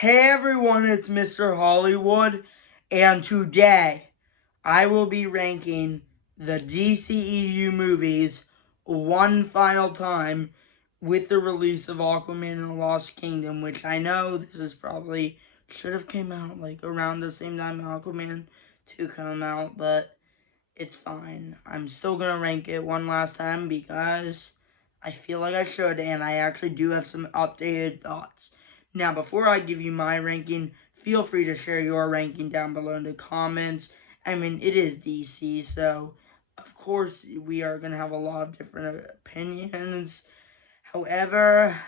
Hey everyone, it's Mr. Hollywood, and today I will be ranking the DCEU movies one final time with the release of Aquaman and the Lost Kingdom, which I know this is probably should have came out like around the same time Aquaman 2 come out, but it's fine. I'm still gonna rank it one last time because I feel like I should, and I actually do have some updated thoughts. Now, before I give you my ranking, feel free to share your ranking down below in the comments. I mean, it is DC, so of course we are gonna have a lot of different opinions. However,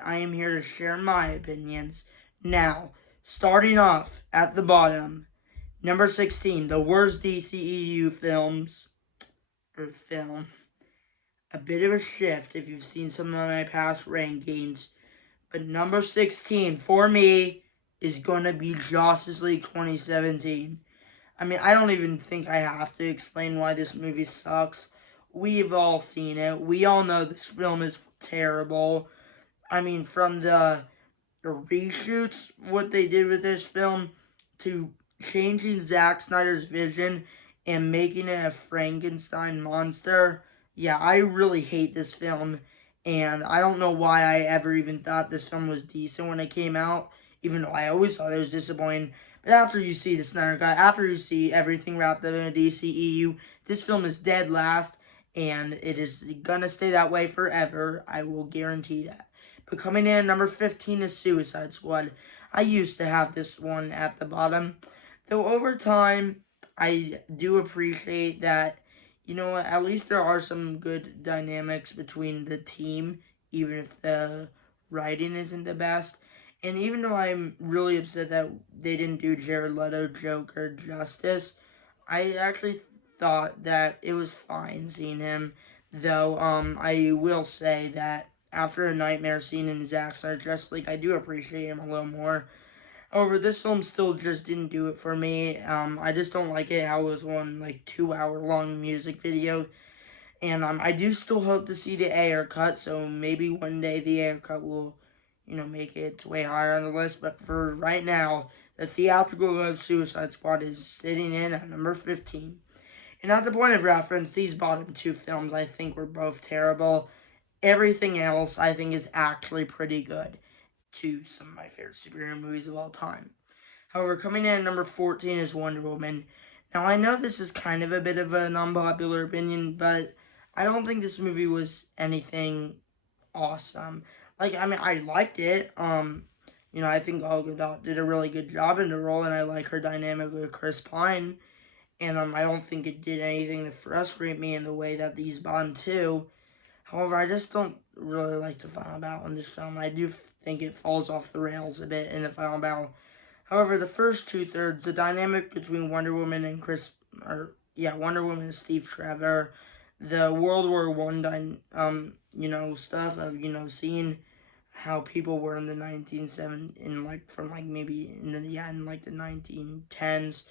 I am here to share my opinions. Now, starting off at the bottom, number 16, the worst DCEU films, or film. A bit of a shift if you've seen some of my past rankings. But number 16, for me, is going to be Justice League 2017. I mean, I don't even think I have to explain why this movie sucks. We've all seen it. We all know this film is terrible. I mean, from the reshoots, what they did with this film, to changing Zack Snyder's vision and making it a Frankenstein monster. Yeah, I really hate this film, and I don't know why I ever even thought this film was decent when it came out, even though I always thought it was disappointing. But after you see the Snyder Cut, after you see everything wrapped up in a DCEU, this film is dead last, and it is gonna stay that way forever. I will guarantee that. But coming in at number 15 is Suicide Squad. I used to have this one at the bottom. Though over time, I do appreciate that, you know what, at least there are some good dynamics between the team, even if the writing isn't the best. And even though I'm really upset that they didn't do Jared Leto Joker justice, I actually thought that it was fine seeing him. Though, I will say that after a nightmare scene in Zack Snyder Justice League, I do appreciate him a little more. However, this film still just didn't do it for me. I just don't like it how it was one like 2 hour long music video. And I do still hope to see the Ayer cut, so maybe one day the Ayer cut will, make it its way higher on the list. But for right now, the theatrical of Suicide Squad is sitting in at number 15. And as a point of reference, these bottom two films I think were both terrible. Everything else I think is actually pretty good to some of my favorite superhero movies of all time. However, coming in at number 14 is Wonder Woman. Now, I know this is kind of a bit of an unpopular opinion, but I don't think this movie was anything awesome. Like, I mean, I liked it. I think Gal Gadot did a really good job in the role, and I like her dynamic with Chris Pine. And I don't think it did anything to frustrate me in the way that these bottom two. However, I just don't really like the final battle in this film. I do think it falls off the rails a bit in the final battle. However, the first two-thirds, the dynamic between Wonder Woman and Wonder Woman and Steve Trevor, the World War One, stuff of seeing how people were in the 1970s, in like the 1910s.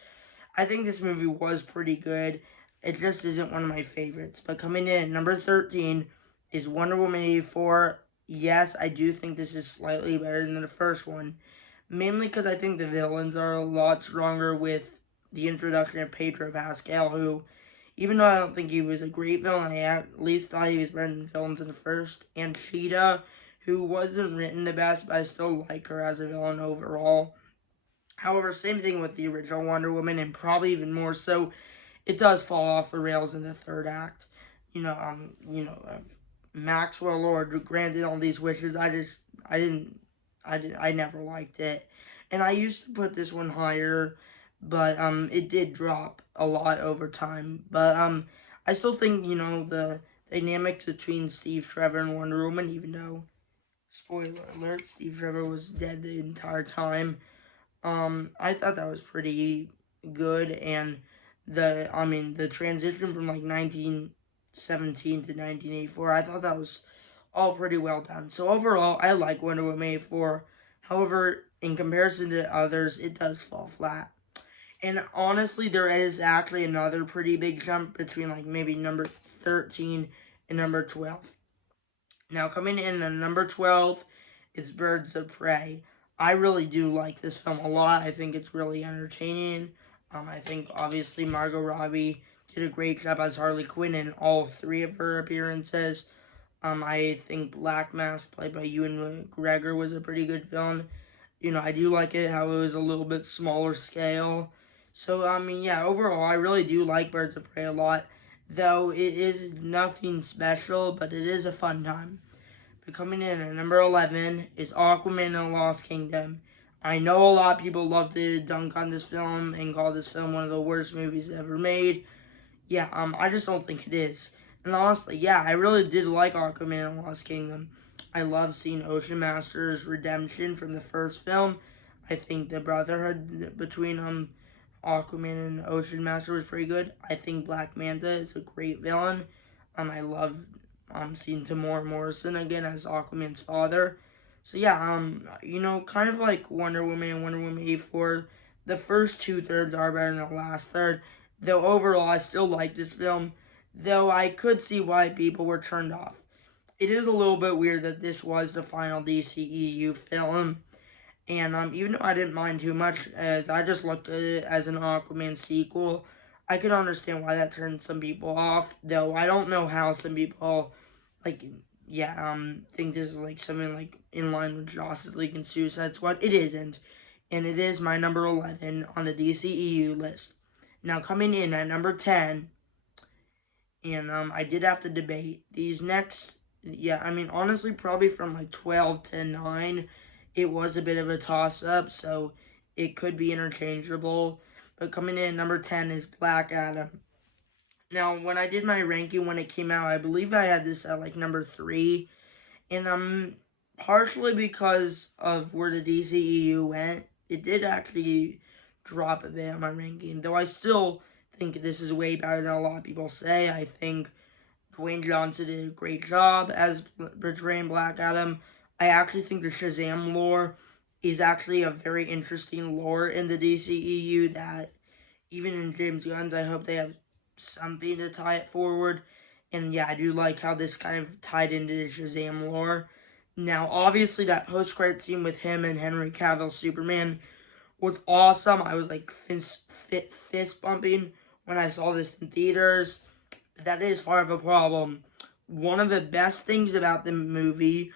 I think this movie was pretty good. It just isn't one of my favorites. But coming in at number 13 is Wonder Woman 84. Yes, I do think this is slightly better than the first one. Mainly because I think the villains are a lot stronger with the introduction of Pedro Pascal, who, even though I don't think he was a great villain, I at least thought he was better than villains in the first. And Cheetah, who wasn't written the best, but I still like her as a villain overall. However, same thing with the original Wonder Woman, and probably even more so, it does fall off the rails in the third act. Maxwell Lord granted all these wishes. I never liked it, and I used to put this one higher, but it did drop a lot over time. But I still think the dynamic between Steve Trevor and Wonder Woman, even though spoiler alert, Steve Trevor was dead the entire time. I thought that was pretty good, and the transition from like 1917 to 1984, I thought that was all pretty well done. So overall, I like Wonder Woman 84. However, in comparison to others, it does fall flat. And honestly, there is actually another pretty big jump between like maybe number 13 and number 12. Now, coming in at number 12 is Birds of Prey. I really do like this film a lot. I think it's really entertaining. I think obviously Margot Robbie did a great job as Harley Quinn in all three of her appearances. I think Black Mask, played by Ewan McGregor, was a pretty good villain. I do like it how it was a little bit smaller scale. So, yeah, overall, I really do like Birds of Prey a lot. Though it is nothing special, but it is a fun time. But coming in at number 11 is Aquaman and the Lost Kingdom. I know a lot of people love to dunk on this film and call this film one of the worst movies ever made. Yeah, I just don't think it is. And honestly, yeah, I really did like Aquaman and the Lost Kingdom. I love seeing Ocean Master's redemption from the first film. I think the brotherhood between Aquaman and Ocean Master was pretty good. I think Black Manta is a great villain. I love seeing Tamora Morrison again as Aquaman's father. So yeah, kind of like Wonder Woman and Wonder Woman 84. The first two thirds are better than the last third. Though overall, I still like this film. Though I could see why people were turned off. It is a little bit weird that this was the final DCEU film. And even though I didn't mind too much, as I just looked at it as an Aquaman sequel, I could understand why that turned some people off. Though I don't know how some people, like, think this is like something like in line with Justice League and Suicide Squad. It isn't, and it is my number 11 on the DCEU list. Now coming in at number 10, and I did have to debate these next. Yeah, honestly, probably from like 12 to 9, it was a bit of a toss-up, so it could be interchangeable. But coming in at number 10 is Black Adam. Now, when I did my ranking when it came out, I believe I had this at like number 3, and partially because of where the DCEU went, it did actually drop a bit on my ranking, though I still think this is way better than a lot of people say. I think Dwayne Johnson did a great job as portraying Black Adam. I actually think the Shazam lore is actually a very interesting lore in the DCEU that even in James Gunn's, I hope they have something to tie it forward. And yeah, I do like how this kind of tied into the Shazam lore. Now, obviously, that post-credit scene with him and Henry Cavill's Superman was awesome. I was like fist bumping when I saw this in theaters. That is part of a problem. One of the best things about the movie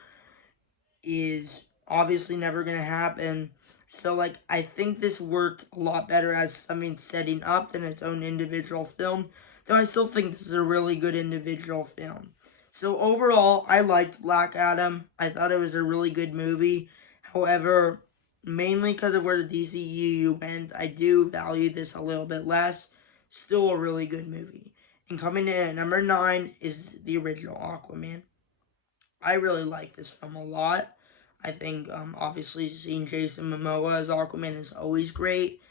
is obviously never going to happen. So, like, I think this worked a lot better as something setting up than its own individual film. Though I still think this is a really good individual film. So, overall, I liked Black Adam. I thought it was a really good movie. However, mainly because of where the DCEU went, I do value this a little bit less. Still a really good movie. And coming in at number 9 is the original Aquaman. I really like this film a lot. I think, obviously, seeing Jason Momoa as Aquaman is always great.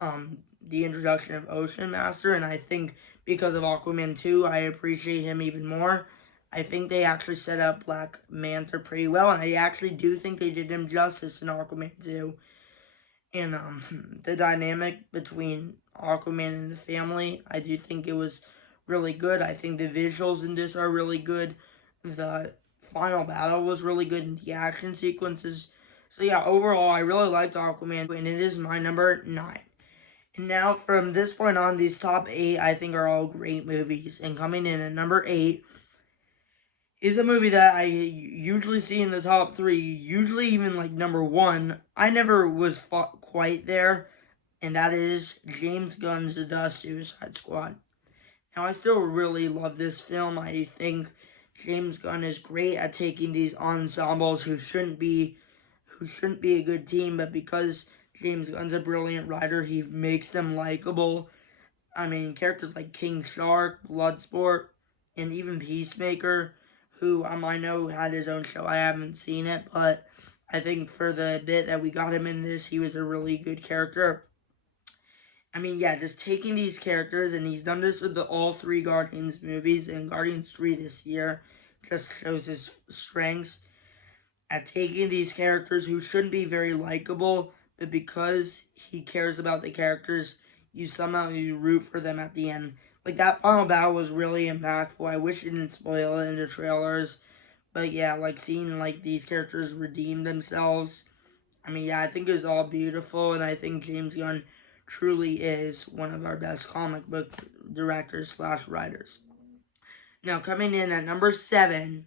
The introduction of Ocean Master, and I think because of Aquaman 2, I appreciate him even more. I think they actually set up Black Manta pretty well, and I actually do think they did him justice in Aquaman 2. And the dynamic between Aquaman and the family, I do think it was really good. I think the visuals in this are really good. The final battle was really good in the action sequences. So yeah, overall, I really liked Aquaman, and it is my number 9. And now, from this point on, these top 8, I think, are all great movies. And coming in at number 8 is a movie that I usually see in the top 3, usually even like number 1. I never was quite there, and that is James Gunn's The Suicide Squad. Now, I still really love this film. I think James Gunn is great at taking these ensembles who shouldn't be a good team, but because James Gunn's a brilliant writer, he makes them likable. Characters like King Shark, Bloodsport, and even Peacemaker, who I know had his own show. I haven't seen it, but I think for the bit that we got him in this, he was a really good character. Just taking these characters, and he's done this with all 3 Guardians movies, and Guardians 3 this year just shows his strengths at taking these characters who shouldn't be very likable, but because he cares about the characters, you root for them at the end. Like, that final battle was really impactful. I wish it didn't spoil it in the trailers, but yeah, like, seeing, like, these characters redeem themselves, I mean, yeah, I think it was all beautiful, and I think James Gunn truly is one of our best comic book directors slash writers. Now, coming in at number 7,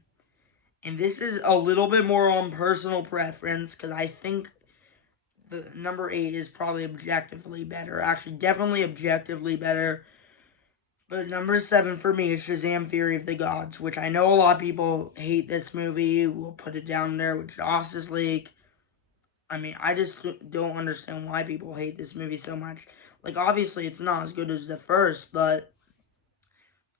and this is a little bit more on personal preference, because I think the number 8 is probably objectively better. Actually, definitely objectively better. But number 7 for me is Shazam! Fury of the Gods, which I know a lot of people hate this movie. We'll put it down there with Justice League. I mean, I just don't understand why people hate this movie so much. Like, obviously, it's not as good as the first, but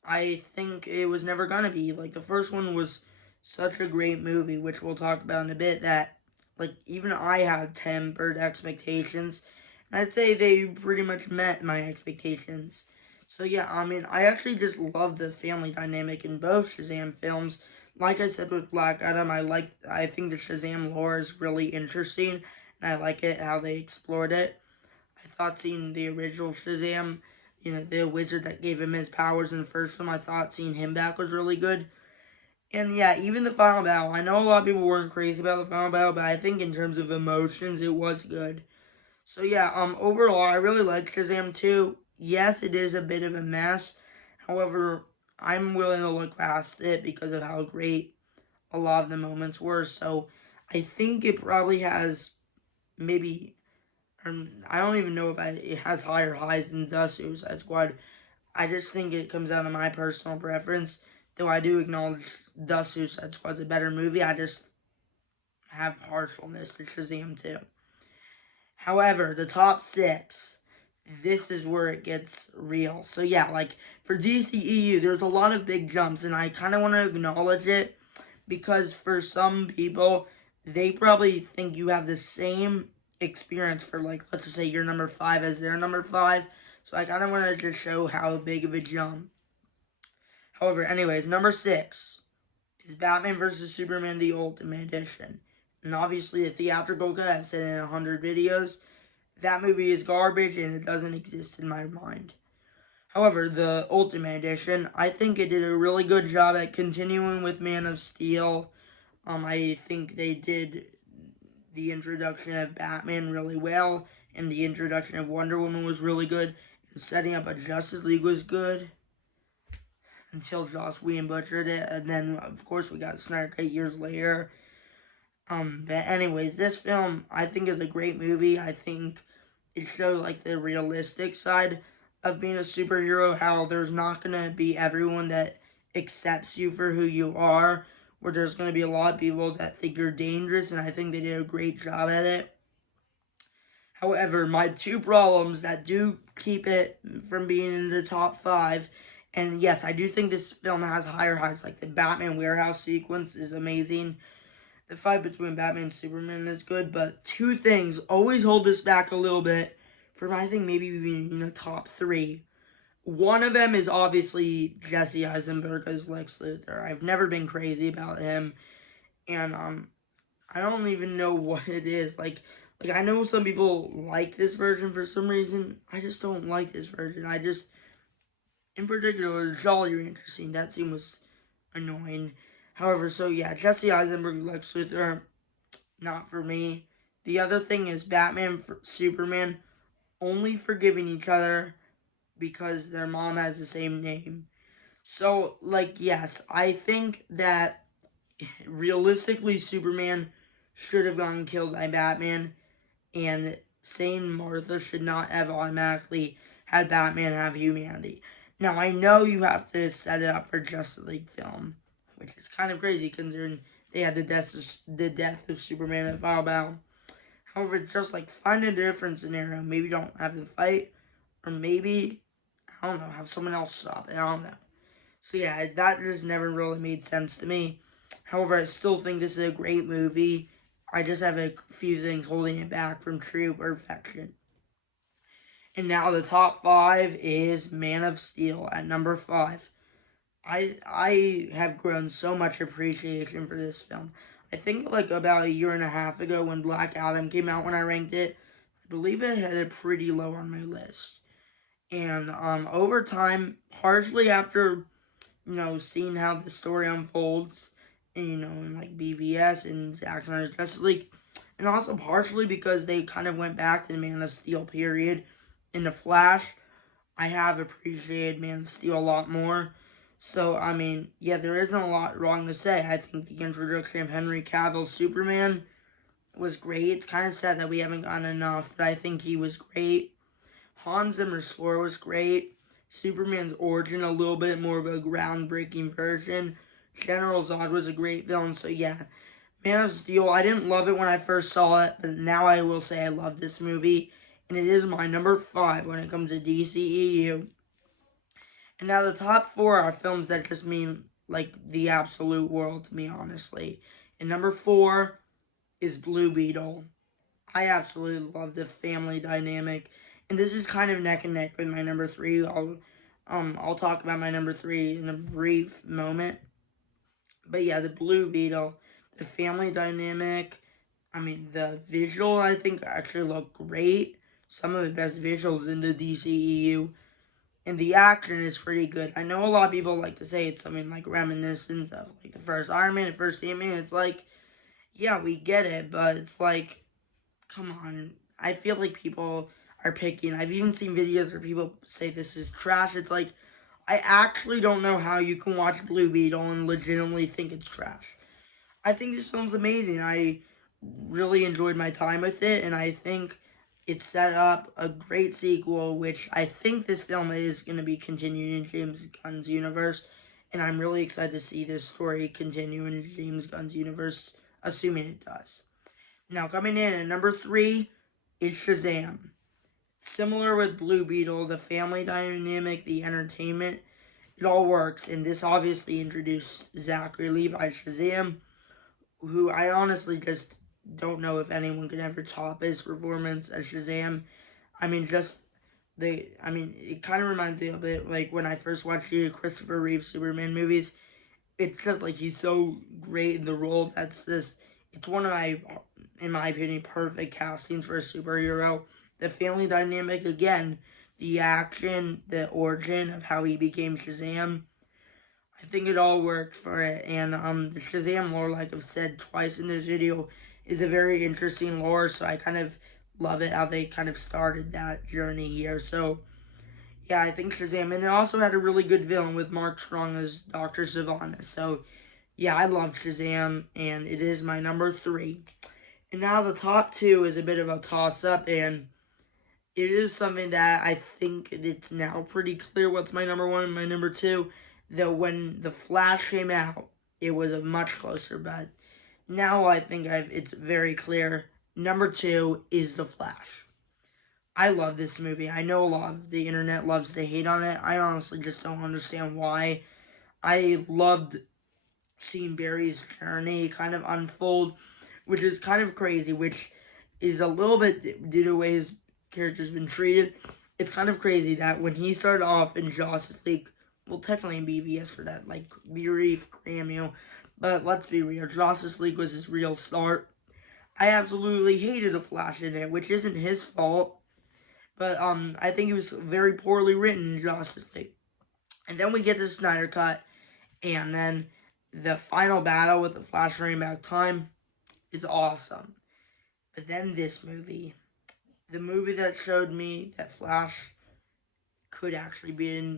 I think it was never gonna be. Like, the first one was such a great movie, which we'll talk about in a bit, that, like, even I had tempered expectations. And I'd say they pretty much met my expectations. So, yeah, I mean, I actually just love the family dynamic in both Shazam films. Like I said with Black Adam, I think the Shazam lore is really interesting, and I like it how they explored it. I thought seeing the original Shazam, the wizard that gave him his powers in the first film, I thought seeing him back was really good. And yeah, even the final battle, I know a lot of people weren't crazy about the final battle, but I think in terms of emotions, it was good. So yeah, overall, I really like Shazam 2. Yes, it is a bit of a mess. However, I'm willing to look past it because of how great a lot of the moments were. So I think it probably has maybe, I don't even know if it has higher highs than the Suicide Squad. I just think it comes down to my personal preference. Though I do acknowledge the Suicide Squad's a better movie, I just have partialness to Shazam 2. However, the top 6, this is where it gets real. So yeah, like for DCEU, there's a lot of big jumps, and I kind of want to acknowledge it because for some people, they probably think you have the same experience for, like, let's just say your number 5 as their number 5. So I kind of want to just show how big of a jump. However, anyways, number 6 is Batman vs. Superman: The Ultimate Edition. And obviously, a theatrical cut, I've said in 100 videos, that movie is garbage and it doesn't exist in my mind. However, the Ultimate Edition, I think it did a really good job at continuing with Man of Steel. I think they did the introduction of Batman really well, and the introduction of Wonder Woman was really good, and setting up a Justice League was good until Joss Whedon butchered it, and then of course we got Snyder 8 years later. But anyways, this film I think is a great movie. I think it shows like the realistic side of being a superhero, how there's not gonna be everyone that accepts you for who you are, where there's gonna be a lot of people that think you're dangerous, and I think they did a great job at it. However, my 2 problems that do keep it from being in the top 5, and yes, I do think this film has higher highs, like the Batman warehouse sequence is amazing. The fight between Batman and Superman is good, but 2 things always hold this back a little bit from, I think, maybe even the top 3. One of them is obviously Jesse Eisenberg as Lex Luthor. I've never been crazy about him, and I don't even know what it is. Like I know some people like this version for some reason. I just don't like this version. In particular, Jolly Rancher scene, that scene was annoying. However, so yeah, Jesse Eisenberg, Lex Luthor, not for me. The other thing is Batman, Superman, only forgiving each other because their mom has the same name. So, like, yes, I think that realistically Superman should have gotten killed by Batman, and Saint Martha should not have automatically had Batman have humanity. Now, I know you have to set it up for Justice League film, which is kind of crazy considering they had the death of Superman in the final battle. However, it's just like find a different scenario. Maybe don't have them fight, or maybe, I don't know, have someone else stop it. I don't know. So yeah, that just never really made sense to me. However, I still think this is a great movie. I just have a few things holding it back from true perfection. And now the top 5 is Man of Steel at number 5. I have grown so much appreciation for this film. I think like about a year and a half ago when Black Adam came out, when I ranked it, I believe it had it pretty low on my list. And over time, partially after seeing how the story unfolds, and in like BVS and Zack Snyder's Justice League, and also partially because they kind of went back to the Man of Steel period in the Flash. I have appreciated Man of Steel a lot more. So, I mean, yeah, there isn't a lot wrong to say. I think the introduction of Henry Cavill's Superman was great. It's kind of sad that we haven't gotten enough, but I think he was great. Hans Zimmer's score was great. Superman's origin, a little bit more of a groundbreaking version. General Zod was a great villain, so yeah. Man of Steel, I didn't love it when I first saw it, but now I will say I love this movie, and it is my number 5 when it comes to DCEU. And now the top 4 are films that just mean, like, the absolute world to me, honestly. And number 4 is Blue Beetle. I absolutely love the family dynamic, and this is kind of neck and neck with my number 3. I'll talk about my number 3 in a brief moment. But yeah, the Blue Beetle, the family dynamic, I mean, the visual, I think, actually look great. Some of the best visuals in the DCEU. And the action is pretty good. I know a lot of people like to say it's something like reminiscent of like the first Iron Man, the first Ant-Man. It's like, yeah, we get it, but it's like, come on. I feel like people are picking. I've even seen videos where people say this is trash. It's like, I actually don't know how you can watch Blue Beetle and legitimately think it's trash. I think this film's amazing. I really enjoyed my time with it, and I think it set up a great sequel, which I think this film is going to be continuing in James Gunn's universe, and I'm really excited to see this story continue in James Gunn's universe, assuming it does. Now, coming in at number 3 is Shazam. Similar with Blue Beetle, the family dynamic, the entertainment, it all works, and this obviously introduced Zachary Levi Shazam, who I honestly just don't know if anyone could ever top his performance as Shazam. I mean, it kind of reminds me a bit like when I first watched the Christopher Reeve Superman movies. It's just like he's so great in the role. It's one of my, in my opinion, perfect castings for a superhero. The family dynamic, again, the action, the origin of how he became Shazam. I think it all worked for it, and the Shazam lore, like I've said twice in this video, is a very interesting lore, so I kind of love it how they kind of started that journey here. So, yeah, I think Shazam, and it also had a really good villain with Mark Strong as Dr. Sivana. So, yeah, I love Shazam, and it is my number 3. And now the top 2 is a bit of a toss-up, and it is something that I think it's now pretty clear what's my number 1 and my number 2. Though when The Flash came out, it was a much closer bet. Now I think it's very clear. Number 2 is The Flash. I love this movie. I know a lot of the internet loves to hate on it. I honestly just don't understand why. I loved seeing Barry's journey kind of unfold, which is kind of crazy, which is a little bit due to the way his character's been treated. It's kind of crazy that when he started off in Justice League, well, technically in BVS for that, like, brief cameo, but let's be real, Justice League was his real start. I absolutely hated the Flash in it, which isn't his fault, but I think it was very poorly written in Justice League. And then we get the Snyder Cut, and then the final battle with the Flash running back time is awesome. But then this movie, the movie that showed me that Flash could actually do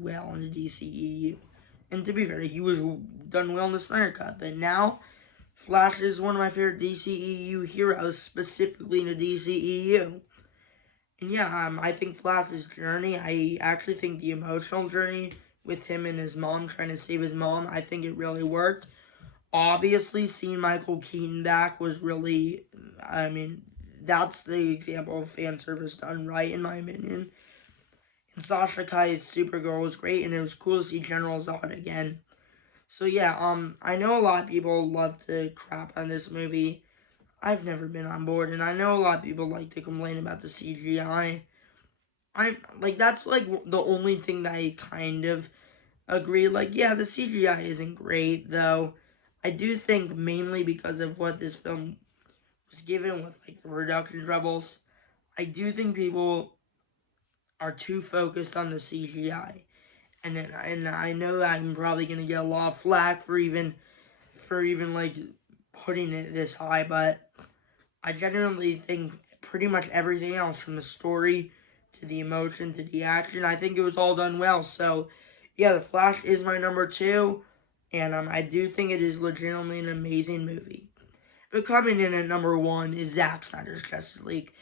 well in the DCEU. And to be fair, he was done well in the Snyder Cut. But now, Flash is one of my favorite DCEU heroes, specifically in the DCEU. And yeah, I think Flash's journey, I actually think the emotional journey with him and his mom, trying to save his mom, I think it really worked. Obviously, seeing Michael Keaton back was really, I mean, that's the example of fan service done right, in my opinion. And Sasha Kai's Supergirl was great, and it was cool to see General Zod again. So yeah, I know a lot of people love to crap on this movie. I've never been on board, and I know a lot of people like to complain about the CGI. That's like the only thing that I kind of agree. Like, yeah, the CGI isn't great, though. I do think mainly because of what this film was given with, like, the production troubles, I do think people are too focused on the CGI. And I know that I'm probably going to get a lot of flack for even like putting it this high, but I genuinely think pretty much everything else, from the story to the emotion to the action, I think it was all done well. So, yeah, The Flash is my number 2, and I do think it is legitimately an amazing movie. But coming in at number 1 is Zack Snyder's Justice League,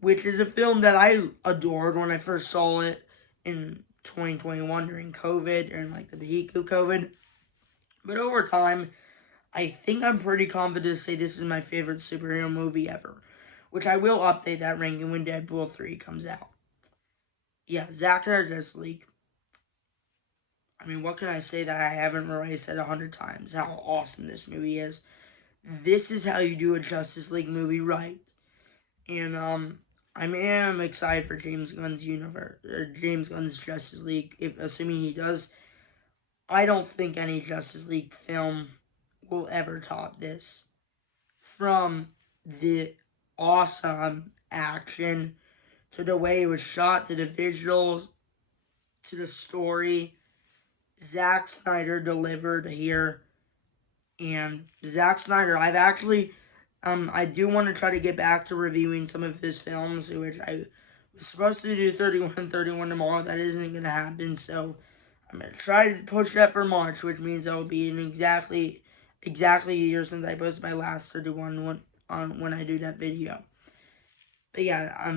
which is a film that I adored when I first saw it in 2021 during COVID, during like the peak of COVID. But over time, I think I'm pretty confident to say this is my favorite superhero movie ever, which I will update that ranking when Deadpool 3 comes out. Yeah, Zack Snyder's Justice League. I mean, what can I say that I haven't already said 100 times? How awesome this movie is. This is how you do a Justice League movie right. And I am excited for James Gunn's universe, or James Gunn's Justice League. If assuming he does, I don't think any Justice League film will ever top this. From the awesome action to the way it was shot to the visuals to the story, Zack Snyder delivered here. And Zack Snyder, I do want to try to get back to reviewing some of his films, which I was supposed to do 31 tomorrow. That isn't going to happen, so I'm going to try to push that for March, which means that will be in exactly a year since I posted my last 31 when I do that video. But yeah,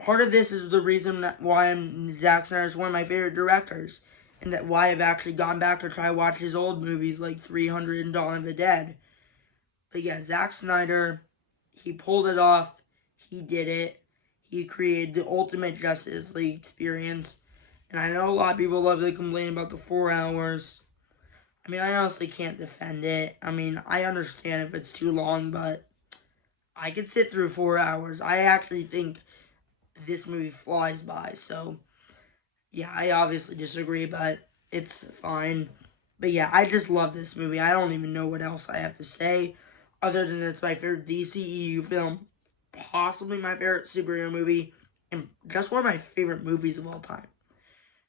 part of this is the reason why Zack Snyder is one of my favorite directors, and that why I've actually gone back to try watch his old movies like 300 and Dawn of the Dead. But yeah, Zack Snyder, he pulled it off. He did it. He created the ultimate Justice League experience. And I know a lot of people love to complain about the 4 hours. I mean, I honestly can't defend it. I mean, I understand if it's too long, but I could sit through 4 hours. I actually think this movie flies by. So, yeah, I obviously disagree, but it's fine. But yeah, I just love this movie. I don't even know what else I have to say, other than it's my favorite DCEU film, possibly my favorite superhero movie, and just one of my favorite movies of all time.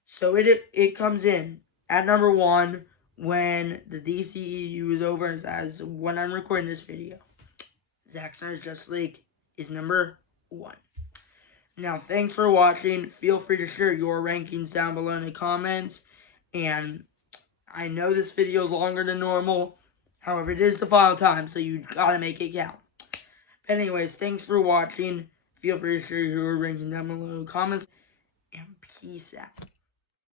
So it comes in at number 1 when the DCEU is over, as when I'm recording this video. Zack Snyder's Justice League is number 1. Now, thanks for watching. Feel free to share your rankings down below in the comments. And I know this video is longer than normal. However, it is the final time, so you gotta make it count. But anyways, thanks for watching. Feel free to share your rankings down below in the comments. And peace out.